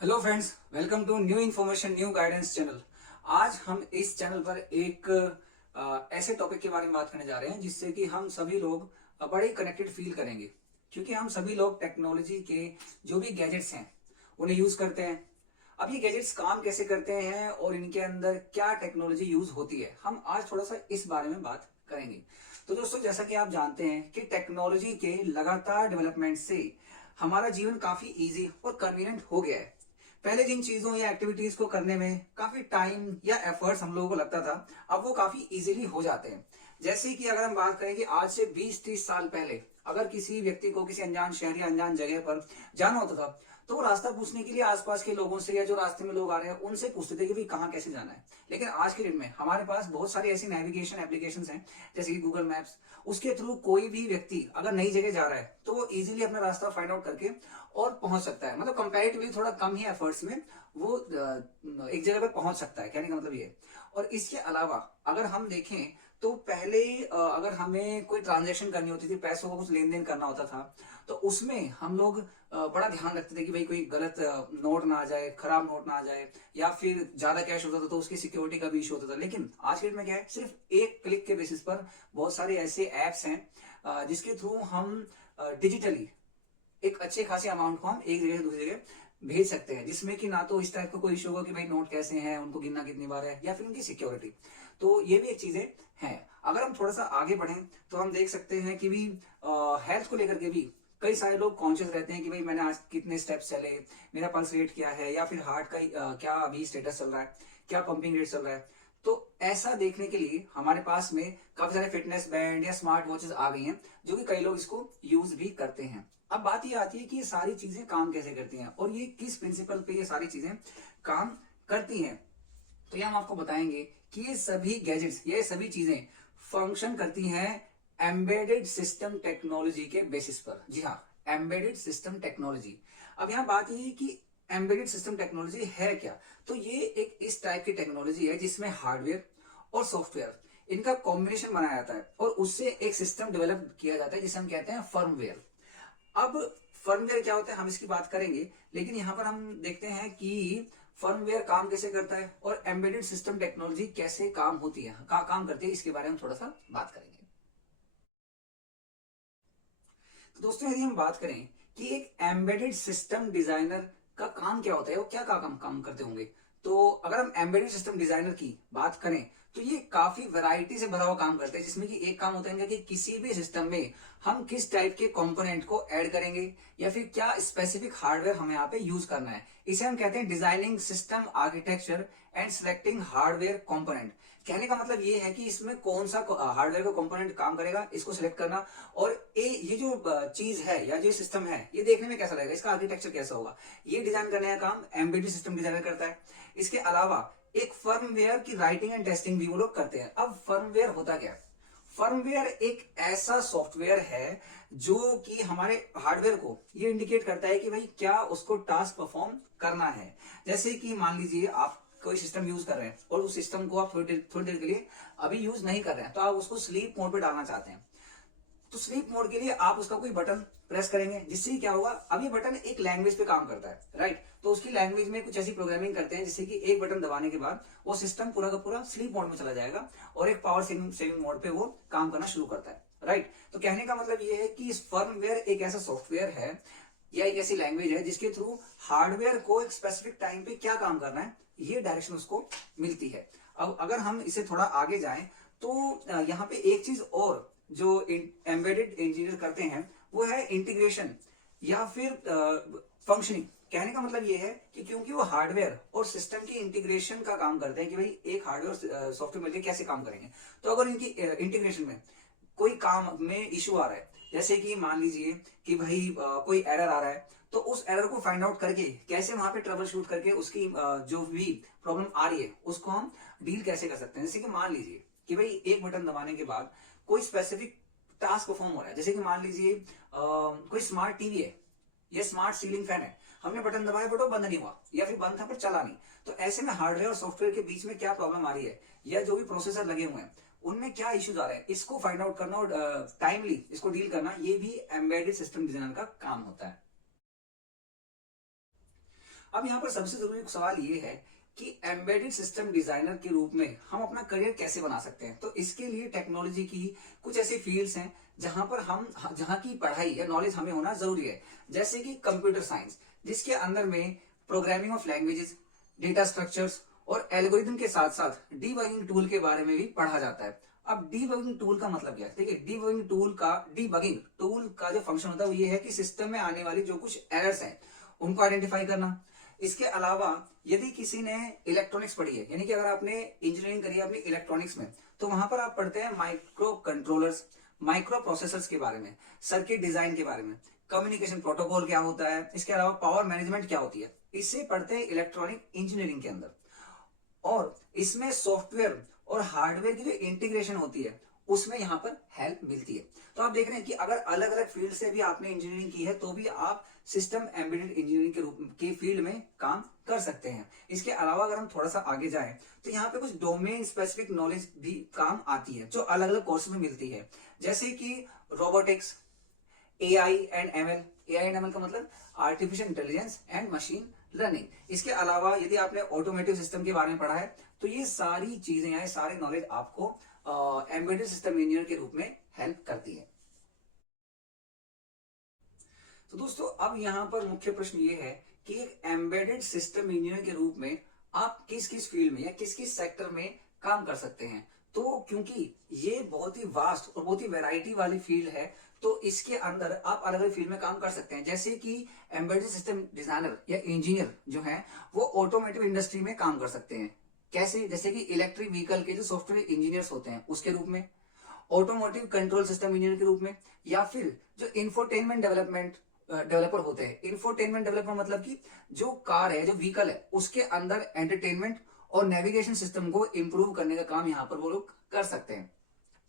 Hello friends, welcome to new information new guidance channel. आज हम इस चैनल पर एक ऐसे टॉपिक के बारे में बात करने जा रहे हैं जिससे कि हम सभी लोग बड़े कनेक्टेड फील करेंगे, क्योंकि हम सभी लोग टेक्नोलॉजी के जो भी गैजेट्स हैं उन्हें यूज करते हैं। अब ये गैजेट्स काम कैसे करते हैं और इनके अंदर क्या टेक्नोलॉजी यूज होती है, हम आज थोड़ा सा इस बारे में बात करेंगे। तो दोस्तों, जैसा कि आप जानते हैं कि टेक्नोलॉजी के लगातार डेवलपमेंट से हमारा जीवन काफी इजी और कन्वीनियंट हो गया है। पहले जिन चीजों या एक्टिविटीज को करने में काफी टाइम या एफर्ट्स हम लोगों को लगता था, अब वो काफी इजीली हो जाते हैं। जैसे कि अगर हम बात करें कि आज से 20-30 साल पहले अगर किसी व्यक्ति को किसी अनजान शहर या अनजान जगह पर जाना होता था, तो वो रास्ता पूछने के लिए आसपास के लोगों से या जो रास्ते में लोग आ रहे हैं उनसे पूछते थे कि भाई कहाँ कैसे जाना है। लेकिन आज के दिन में हमारे पास बहुत सारी ऐसी नेविगेशन एप्लीकेशंस हैं, जैसे कि गूगल मैप्स। उसके थ्रू कोई भी व्यक्ति अगर नई जगह जा रहा है तो वो इजीली अपना रास्ता फाइंड आउट करके और पहुंच सकता है। मतलब कंपैरेटिवली थोड़ा कम ही एफर्ट्स में वो एक जगह पर पहुंच सकता है, कहने का मतलब ये। और इसके अलावा अगर हम देखें तो पहले अगर हमें कोई ट्रांजेक्शन करनी होती थी, पैसों का कुछ लेन देन करना होता था, तो उसमें हम लोग बड़ा ध्यान रखते थे कि भाई कोई गलत नोट ना आ जाए, खराब नोट ना आ जाए, या फिर ज्यादा कैश होता था तो उसकी सिक्योरिटी का भी इशू होता था। लेकिन आज के डेट में क्या है, सिर्फ एक क्लिक के बेसिस पर बहुत सारे ऐसे एप्स हैं जिसके थ्रू हम डिजिटली एक अच्छे खासे अमाउंट को हम एक जगह से दूसरी जगह भेज सकते हैं, जिसमें कि ना तो इस टाइप का कोई इशू होगा कि भाई नोट कैसे हैं, उनको गिनना कितनी बार है, या फिर उनकी सिक्योरिटी। तो ये भी एक चीजें हैं। अगर हम थोड़ा सा आगे बढ़ें तो हम देख सकते हैं कि भी हेल्थ को लेकर के भी कई सारे लोग कॉन्शियस रहते हैं कि भाई मैंने आज कितने स्टेप्स चले, मेरा पल्स रेट क्या है, या फिर हार्ट का क्या अभी स्टेटस चल रहा है, क्या पंपिंग रेट चल रहा है। तो ऐसा देखने के लिए हमारे पास में काफी सारे फिटनेस बैंड या स्मार्ट वॉचेस आ गई हैं, जो कि कई लोग इसको यूज भी करते हैं। अब बात ये आती है कि ये सारी चीजें काम कैसे करती हैं और ये किस प्रिंसिपल पे ये सारी चीजें काम करती हैं। तो ये हम आपको बताएंगे कि ये सभी गैजेट्स, ये सभी चीजें फंक्शन करती हैं एम्बेडेड सिस्टम टेक्नोलॉजी के बेसिस पर। जी हाँ, एम्बेडेड सिस्टम टेक्नोलॉजी। अब यहाँ बात ये है कि एम्बेडेड सिस्टम टेक्नोलॉजी है क्या। तो ये एक इस टाइप की टेक्नोलॉजी है जिसमें हार्डवेयर और सॉफ्टवेयर इनका कॉम्बिनेशन बनाया जाता है और उससे एक सिस्टम डेवलप किया जाता है जिसे हम कहते हैं फर्मवेयर। अब फर्मवेयर क्या होता है हम इसकी बात करेंगे, लेकिन यहां पर हम देखते हैं कि फर्मवेयर काम कैसे करता है और एम्बेडेड सिस्टम टेक्नोलॉजी कैसे काम होती है, काम करती है, इसके बारे में थोड़ा सा बात करेंगे। तो दोस्तों, यदि हम बात करें कि एक एम्बेडेड सिस्टम डिजाइनर का काम क्या होता है, वो क्या काम करते होंगे, तो अगर हम एम्बेडेड सिस्टम डिजाइनर की बात करें तो ये काफी वैरायटी से भरा हुआ काम करते हैं, जिसमें कि एक काम होता है कि किसी भी सिस्टम में हम किस टाइप के कंपोनेंट को ऐड करेंगे या फिर क्या स्पेसिफिक हार्डवेयर हमें यहाँ पे यूज करना है। इसे हम कहते हैं designing system architecture and selecting hardware component. कहने का मतलब ये है कि इसमें कौन सा हार्डवेयर का कंपोनेंट काम करेगा, इसको सिलेक्ट करना, और ये जो चीज है या जो सिस्टम है ये देखने में कैसा लगेगा, इसका आर्किटेक्चर कैसा होगा, ये डिजाइन करने का काम एम्बेडेड सिस्टम डिजाइनर करता है। इसके अलावा एक फर्मवेयर की राइटिंग एंड टेस्टिंग भी वो लोग करते हैं। अब फर्मवेयर होता क्या है? फर्मवेयर एक ऐसा सॉफ्टवेयर है जो कि हमारे हार्डवेयर को ये इंडिकेट करता है कि भाई क्या उसको टास्क परफॉर्म करना है। जैसे कि मान लीजिए आप कोई सिस्टम यूज कर रहे हैं और उस सिस्टम को आप थोड़ी देर के लिए अभी यूज नहीं कर रहे हैं, तो आप उसको स्लीप मोड पे डालना चाहते हैं। तो स्लीप मोड के लिए आप उसका कोई बटन प्रेस करेंगे, जिससे क्या होगा, अब ये बटन एक लैंग्वेज पे काम करता है, राइट। तो उसकी लैंग्वेज में कुछ ऐसी प्रोग्रामिंग करते हैं जिससे कि एक बटन दबाने के बाद वो सिस्टम पूरा का पूरा स्लीप मोड में चला जाएगा और एक पावर सेविंग मोड पे वो काम करना शुरू करता है, राइट। तो कहने का मतलब ये है कि इस फर्मवेयर एक ऐसा सॉफ्टवेयर है या एक ऐसी लैंग्वेज है जिसके थ्रू हार्डवेयर को एक स्पेसिफिक टाइम पे क्या काम करना है ये डायरेक्शन उसको मिलती है। अब अगर हम इसे थोड़ा आगे जाएं तो यहाँ पे एक चीज और जो एम्बेडेड इंजीनियर करते हैं वो है इंटीग्रेशन या फिर फंक्शनिंग। कहने का मतलब ये है कि क्योंकि वो हार्डवेयर और सिस्टम की इंटीग्रेशन का काम करते हैं कि भाई एक हार्डवेयर सॉफ्टवेयर मिलकर कैसे काम करेंगे। तो अगर इनकी इंटीग्रेशन में कोई काम में इशू आ रहा है, जैसे कि मान लीजिए कि भाई कोई एरर आ रहा है, तो उस एरर को फाइंड आउट करके कैसे वहां पे ट्रबल शूट करके उसकी जो भी प्रॉब्लम आ रही है उसको हम डील कैसे कर सकते हैं। जैसे कि मान लीजिए कि भाई एक बटन दबाने के बाद कोई स्पेसिफिक टास्क परफॉर्म हो रहा है, जैसे कि मान लीजिए कोई स्मार्ट टीवी है या स्मार्ट सीलिंग फैन है, हमने बटन दबाया बट वो बंद नहीं हुआ या फिर बंद था पर चला नहीं। तो ऐसे में हार्डवेयर और सॉफ्टवेयर के बीच में क्या प्रॉब्लम आ रही है या जो भी प्रोसेसर लगे हुए हैं उनमें क्या इश्यूज आ रहे हैं, इसको फाइंड आउट करना और टाइमली इसको डील करना, ये भी एम्बेडेड सिस्टम डिजाइनर का काम होता है। अब यहाँ पर सबसे जरूरी सवाल ये है कि एम्बेडेड सिस्टम डिजाइनर के रूप में हम अपना करियर कैसे बना सकते हैं। तो इसके लिए टेक्नोलॉजी की कुछ ऐसी फील्ड्स हैं जहां की पढ़ाई या नॉलेज हमें होना जरूरी है। जैसे कि कंप्यूटर साइंस, जिसके अंदर में programming of languages, data structures और एल्गोरिथम के साथ साथ डीबगिंग टूल के बारे में भी पढ़ा जाता है। अब डीबगिंग टूल का मतलब क्या है? देखिए, डीबगिंग टूल का जो फंक्शन होता है वो ये है कि सिस्टम में आने वाली जो कुछ एरर्स हैं उनको आइडेंटिफाई करना। इसके अलावा यदि किसी ने इलेक्ट्रॉनिक्स पढ़ी है, यानी कि अगर आपने इंजीनियरिंग करी है अपनी इलेक्ट्रॉनिक्स में, तो वहां पर आप पढ़ते हैं माइक्रो कंट्रोलर्स, माइक्रो प्रोसेसर्स के बारे में, सर्किट डिजाइन के बारे में, कम्युनिकेशन प्रोटोकॉल क्या होता है, इसके अलावा पावर मैनेजमेंट क्या होती है, इससे पढ़ते हैं इलेक्ट्रॉनिक इंजीनियरिंग के अंदर। और इसमें सॉफ्टवेयर और हार्डवेयर की जो इंटीग्रेशन होती है उसमें यहाँ पर हेल्प मिलती है। तो आप देख रहे हैं कि अगर अलग अलग फील्ड से भी आपने इंजीनियरिंग की है तो भी आप सिस्टम एम्बेडेड इंजीनियरिंग के रूप के फील्ड में काम कर सकते हैं। इसके अलावा अगर हम थोड़ा सा आगे जाएं तो यहाँ पे कुछ डोमेन स्पेसिफिक नॉलेज भी काम आती है जो अलग अलग कोर्स में मिलती है। जैसे कि रोबोटिक्स, एआई एंड एमएल का मतलब artificial intelligence and machine learning. इसके अलावा यदि आपने ऑटोमेटिव सिस्टम के बारे में पढ़ा है तो ये सारी चीजें या सारे नॉलेज आपको एम्बेडेड सिस्टम इंजीनियर के रूप में हेल्प करती है। तो दोस्तों, अब यहाँ पर मुख्य प्रश्न ये है कि एक एम्बेडेड सिस्टम इंजीनियर के रूप में आप किस किस फील्ड में या किस किस सेक्टर में काम कर सकते हैं। तो क्योंकि ये बहुत ही वास्ट और बहुत ही वैरायटी वाली फील्ड है तो इसके अंदर आप अलग अलग फील्ड में काम कर सकते हैं। जैसे कि एम्बेडेड सिस्टम डिजाइनर या इंजीनियर जो है वो ऑटोमोटिव इंडस्ट्री में काम कर सकते हैं। कैसे? जैसे कि इलेक्ट्रिक व्हीकल के जो सॉफ्टवेयर इंजीनियर्स होते हैं उसके रूप में, ऑटोमोटिव कंट्रोल सिस्टम इंजीनियर के रूप में, या फिर जो इंफोटेनमेंट डेवलपर होते हैं। इंफोटेनमेंट डेवलपर मतलब कि जो कार है, जो व्हीकल है, उसके अंदर एंटरटेनमेंट और नेविगेशन सिस्टम को इंप्रूव करने का काम यहाँ पर वो लोग कर सकते हैं।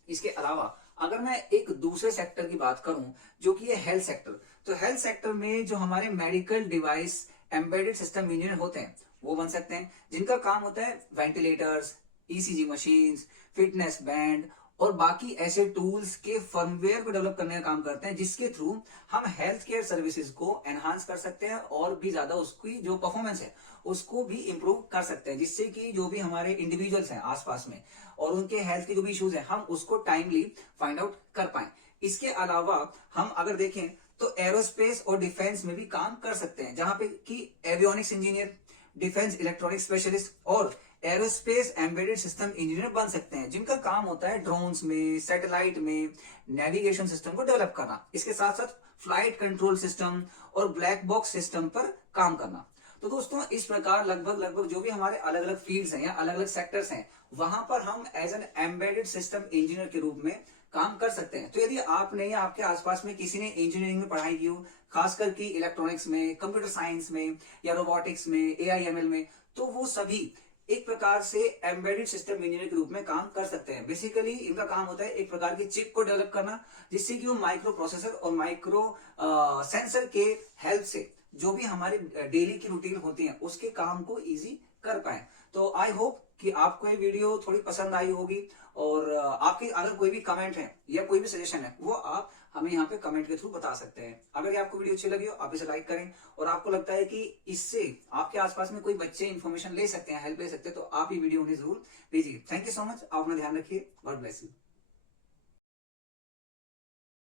इसके अलावा अगर मैं एक दूसरे सेक्टर की बात करूं जो कि है हेल्थ सेक्टर, तो हेल्थ सेक्टर में जो हमारे medical device embedded system engineer होते हैं वो बन सकते हैं, जिनका काम होता है ventilators, ECG machines, fitness band और बाकी ऐसे टूल्स के फर्मवेयर को डेवलप करने का काम करते हैं, जिसके थ्रू हम हेल्थ केयर सर्विसेज को एनहांस कर सकते हैं और भी ज्यादा उसकी जो परफॉर्मेंस है उसको भी इंप्रूव कर सकते हैं, जिससे कि जो भी हमारे इंडिविजुअल्स हैं आसपास में और उनके हेल्थ के जो भी इश्यूज हैं हम उसको टाइमली फाइंड आउट कर पाए। इसके अलावा हम अगर देखें तो एरोस्पेस और डिफेंस में भी काम कर सकते हैं, जहां पे कि avionics engineer, defence electronic specialist और एरोस्पेस एम्बेडेड सिस्टम इंजीनियर बन सकते हैं, जिनका काम होता है ड्रोन्स में, सैटेलाइट में नेविगेशन सिस्टम को डेवलप करना। इसके साथ साथ फ्लाइट कंट्रोल सिस्टम और ब्लैक बॉक्स सिस्टम पर काम करना। तो दोस्तों, इस प्रकार लगभग जो भी हमारे अलग अलग फील्ड्स हैं या अलग अलग सेक्टर्स हैं वहां पर हम as an embedded system engineer के रूप में काम कर सकते हैं। तो यदि आपने या आपके आसपास में किसी ने इंजीनियरिंग में पढ़ाई की हो, खासकर की इलेक्ट्रॉनिक्स में, कंप्यूटर साइंस में या रोबोटिक्स में, एआईएमएल में, तो वो सभी एक प्रकार से एम्बेडेड सिस्टम इंजीनियर के रूप में काम कर सकते हैं। बेसिकली इनका काम होता है एक प्रकार की चिप को डेवलप करना, जिससे कि वो माइक्रो प्रोसेसर और माइक्रो सेंसर के हेल्प से जो भी हमारी डेली की रूटीन होती है उसके काम को इजी कर पाए। तो आई होप कि आपको ये वीडियो थोड़ी पसंद आई होगी और आपके अगर कोई भी कमेंट है या कोई भी सजेशन है वो आप हमें यहाँ पे कमेंट के थ्रू बता सकते हैं। अगर ये आपको वीडियो अच्छी लगी हो आप इसे लाइक करें और आपको लगता है कि इससे आपके आसपास में कोई बच्चे इन्फॉर्मेशन ले सकते हैं, हेल्प ले सकते हैं, तो आप ये वीडियो उन्हें जरूर भेजिए। Thank you so much. आप अपना ध्यान रखिए। God bless you.